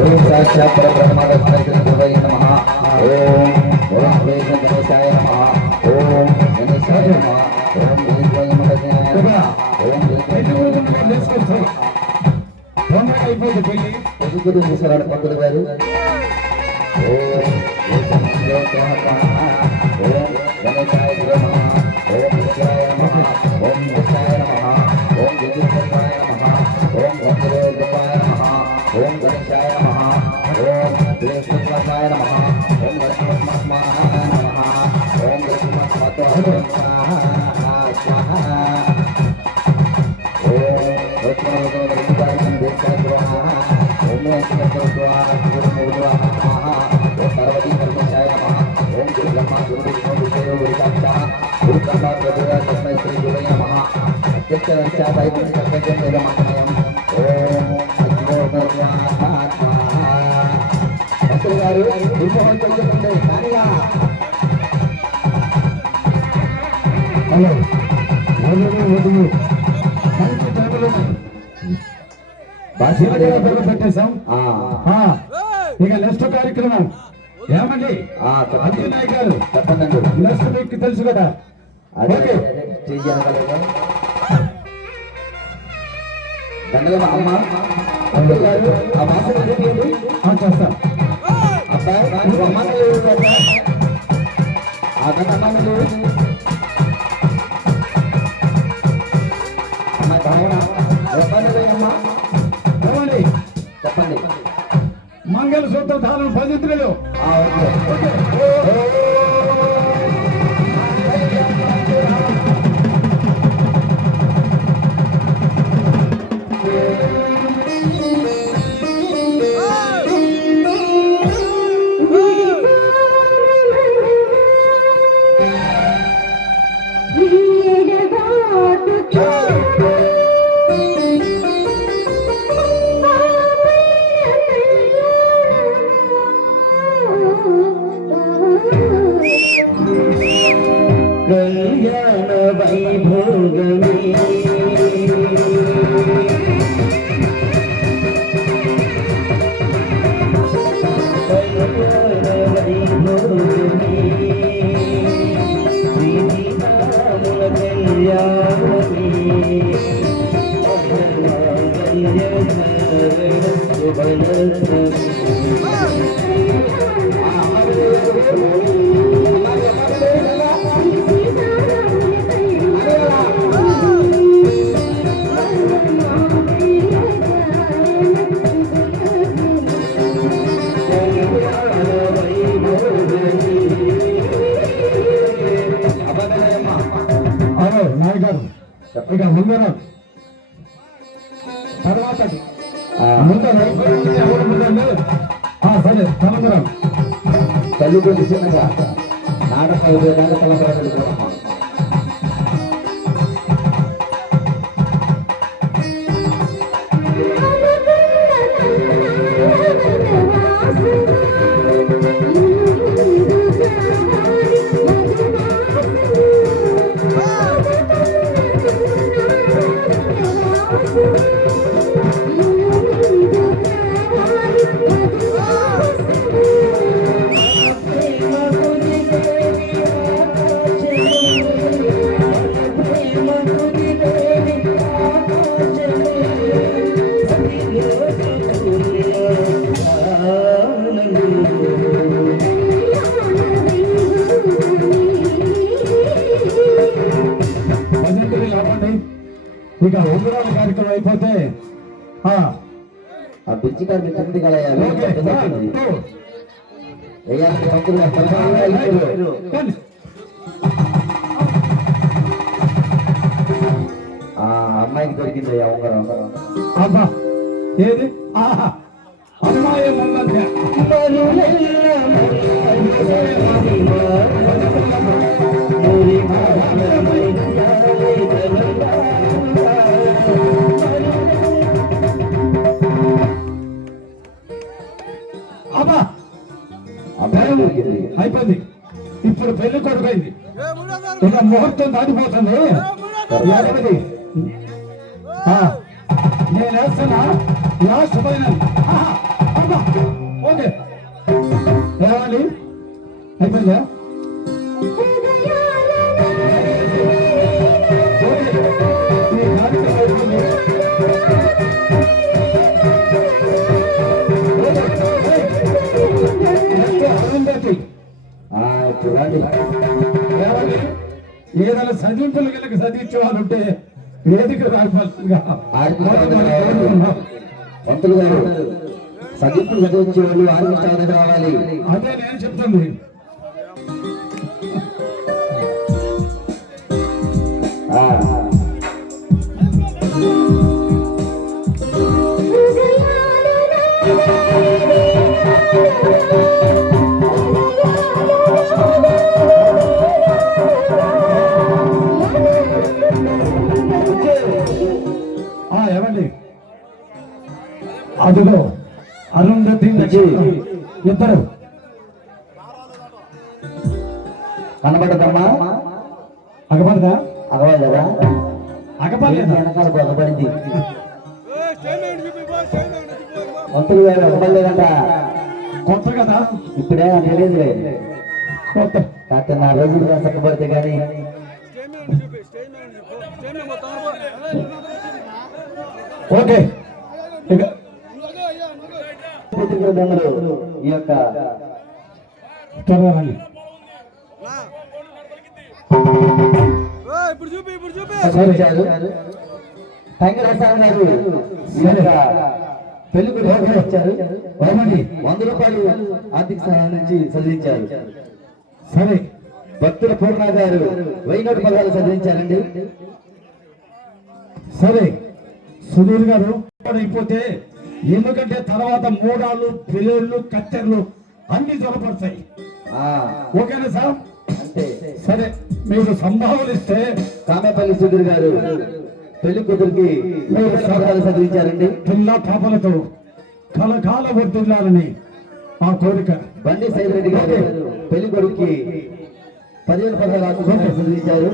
ఓం సాక్షాత్ పరబ్రహ్మదేవాయ నమః. ఓం ఓం గణేశాయ నమః. ఓం గణేశాయ నమః. ఓం గణేశాయ నమః. ఓం అయిపోయింది పెళ్లి ఎదుగురు చూసారాడు పంతులు గారు. ఓం గణేశాయ నమః. ఓం విష్ణాయ నమః. ఓం విష్ణాయ నమః. ఓం జగదీశ్వరాయ నమః. ఓం గణేశాయ నమః. ఓం గణేశాయ నమః. ఓం శ్రీకృష్ణాయ నమః. ఓం గణేశాయ నమః. ఓం గణేశాయ స్వాహ. పెట్టేశాం. ఇక నెక్స్ట్ కార్యక్రమం ఏమండి అంజనాయ్ గారు చెప్పండి. నెక్స్ట్ మీకు తెలుసు కదా. ఓకే అమ్మ అబ్బాయి గారు ఆ భాష చేస్తాం. అబ్బాయి అమ్మాయిలు అతను అమ్మాయిలు అమ్మాయి భావన చెప్పండి అమ్మా ఏమండి చెప్పండి. మంగళసూత్ర ధారణ 10 ఇత్రులు. కళ్యాణ వైభోగమే ఇక ముందర తర్వాత సరే తలంబరం తల్లి చిన్నగా నాటక తలంబరం. ఇక ఉంగరాల కార్యక్రమం అయిపోతే ఆ బిచ్చి గారి కింది కదా అమ్మాయికి దొరికింది ఉంగరం. అబ్బా ఏది అమ్మాయి ముందంటే అయిపోయింది. ఇప్పుడు పెళ్లి కొడుకైంది. ఇక ముహూర్తం దాటిపోతుంది. నేను వేస్తున్నా లాస్ట్ ఫైనల్. అయిపోయిందా? ఈ కార్యక్రమం అయిపోయింది. అరుంధతి చూడండి ఏదైనా చదివింపులు కనుక చదివించే వాళ్ళు ఉంటే వేదిక రాకపోతుందిగా పంతులు గారు చదివింపులు చదివించే వాళ్ళు ఆర్కెస్ట్రా రావాలి. అదే నేను చెప్తాను. ఏమండి అదిలో అరుంధతి ఇద్దరు కనబడదమ్మా? అగపడదా? అగవలేదా? అగపడలేదా? వెనకాలకు అగపడింది. పంతులు గారు అగపడలేదంట. కొత్త కదా? ఇప్పుడే తెలియదులే. కొత్త కాకపోతే నా రోజులుగా చక్కబడితే కానీ ఓకే. ఈ యొక్క త్వరగా రండి. చదివించారు. వెంకటేశ్వర గారు ఈ యొక్క పెళ్లి కూడా ఇచ్చారు. 100 రూపాయలు ఆర్థిక సహాయం నుంచి చదివించారు. సరే, భక్తుల పూర్ణ గారు 1000 నోటు పదాలు చదివించారండి. సరే సుధీర్ గారు అయిపోతే, ఎందుకంటే తర్వాత మూడాళ్ళు పిల్లలు కత్తెర్లు అన్ని జ్వరపడతాయి. ఓకేనా సార్? అంతే. సరే, మీరు సంభావన ఇస్తే కామేపల్లి సుధీర్ గారు పెళ్లి కూతురికి 1000 పదాలు చదివించారండి. పిల్ల పాపలతో కలకాల వర్తిల్లాలని మా కోరిక. బండి సైదిరెడ్డి గారు పెళ్లి కొడుక్కి 10,000 పదాలు చదివించారు.